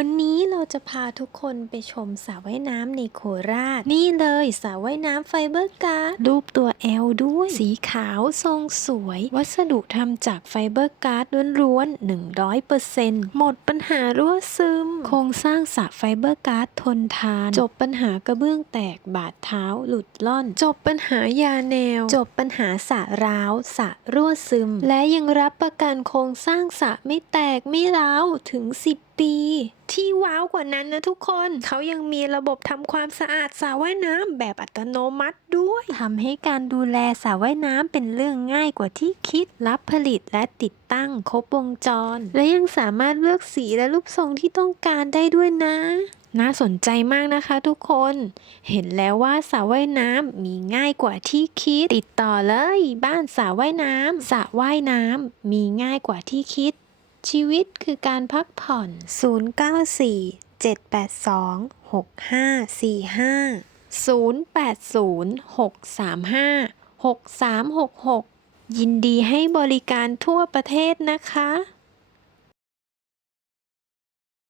วันนี้เราจะพาทุกคนไปชมสระว่ายน้ำในโคราช นี่เลยสระว่ายน้ำไฟเบอร์การ์ดรูปตัวแอลด้วย สีขาวทรงสวย วัสดุทำจากไฟเบอร์การ์ดล้วนๆ100%หมดปัญหารั่วซึม โครงสร้างสระไฟเบอร์การ์ดทนทาน จบปัญหากระเบื้องแตกบาดเท้าหลุดล่อน จบปัญหายาแนว จบปัญหาสระร้าวสระรั่วซึม และยังรับประกันโครงสร้างสระไม่แตกไม่ร้าวถึง 10 ปีที่ว้าวกว่านั้นนะทุกคน เขายังมีระบบทำความสะอาดสระว่ายน้ำแบบอัตโนมัติด้วยทำให้การดูแลสระว่ายน้ำเป็นเรื่องง่ายกว่าที่คิด รับผลิตและติดตั้งครบวงจร และยังสามารถเลือกสีและรูปทรงที่ต้องการได้ด้วยนะ น่าสนใจมากนะคะทุกคน เห็นแล้วว่าสระว่ายน้ำมีง่ายกว่าที่คิด ติดต่อเลย บ้านสระว่ายน้ำสระว่ายน้ำมีง่ายกว่าที่คิด ชีวิตคือการพักผ่อน 094 782 6545 080 635 6366 ยินดีให้บริการทั่วประเทศนะคะ